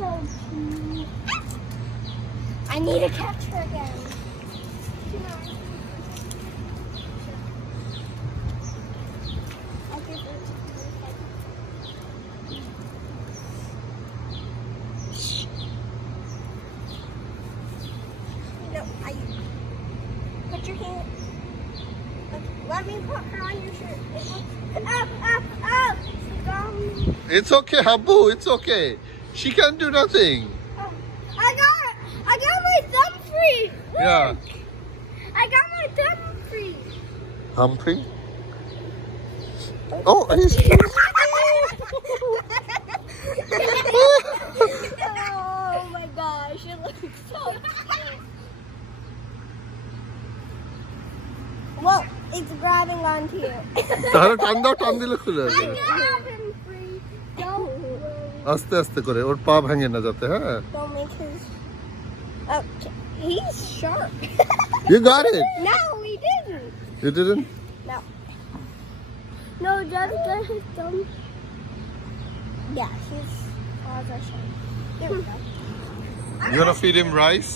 so cute. I need to catch her again. No, put your hand. Let me put her on your shirt. She's on me. It's okay, Habu. It's okay. She can do nothing. I got my thumb free. Look. Yeah. I got my thumb free. Humphrey? Oh, he's... Oh my gosh, it looks so cute. Well, it's grabbing onto you. তাহলে টান দিলে খুলে I যাবে। got him free. Don't worry. আস্তে আস্তে করে ওর পা ভাঙে না যাতে, হ্যাঁ? Don't make his... Oh, he's sharp. You got it. No, we didn't. You didn't? No. No, just get his thumb. Yeah, his paws are sharp. There we go. You wanna feed him rice?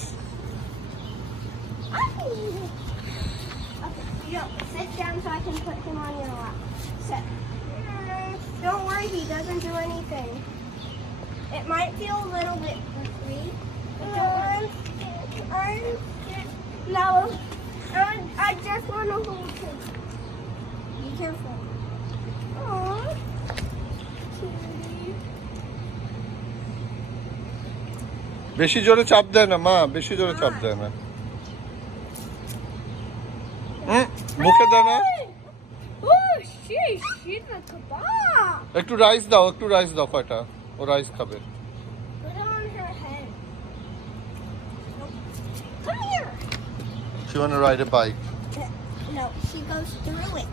Okay, sit down so I can put him on your lap. Sit. Don't worry, he doesn't do anything. It might feel a little bit free. No, I just want to hold him. Be careful. Aww. বেশি জোরে চাপ দেয় না মা, বেশি জোরে চাপ দেয় না। মুখে দেয় না। Oh, she's a kebab. একটু রাইস দাও কয়টা, ও রাইস খাবে। Put it on her head. Come here. She wanna ride a bike. No, she goes through it.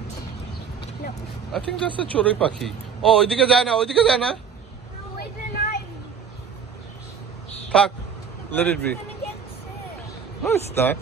No. I think that's a চড়ুই পাখি। ও ওইদিকে যায় না। No, wait the knife. থাক, let it be. It's gonna get sick. No, it's not.